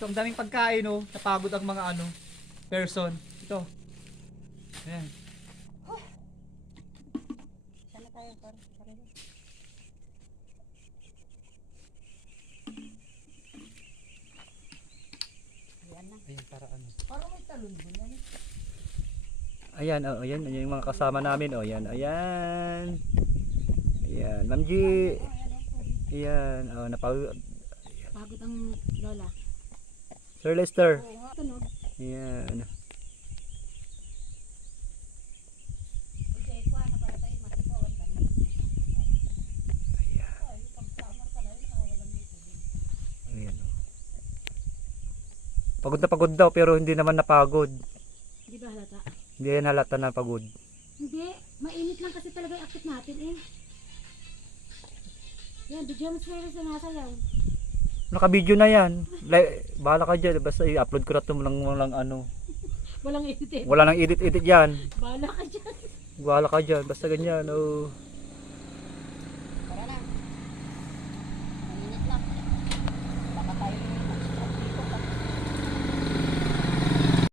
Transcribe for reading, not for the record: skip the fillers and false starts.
So, ang daming pagkain, oh. Napagod ang mga ano, person. Ito. Ayan. Sana tayo par. Ayan na. Ayan, para ano. Parang may talon doon yan. Ayan, oh, ayan. Ayan yung mga kasama namin, oh. Ayan, ayan. Ayan, Ma'am G. Ayan, oh, napagod. Pagod ang lola. Sir Lester. Oo nga. Tunog. Ayan. Okay, kuha na para tayo matipawan ba? Ayan. Ay, pag-summer ka lang, nawawalan ng tubig. Ayan, oh. Pagod na pagod daw pero hindi naman napagod. Hindi ba halata? Hindi yan halata na pagod. Hindi, mainit lang kasi talaga yung akit natin eh. Yan, video mas meron sa nasayaw. Naka-video na yan. Bahala ka dyan. Basta i-upload ko na ito walang ano. Walang edit eh. Wala nang edit-edit yan. Bahala ka dyan. Bahala ka dyan. Basta ganyan. Oh.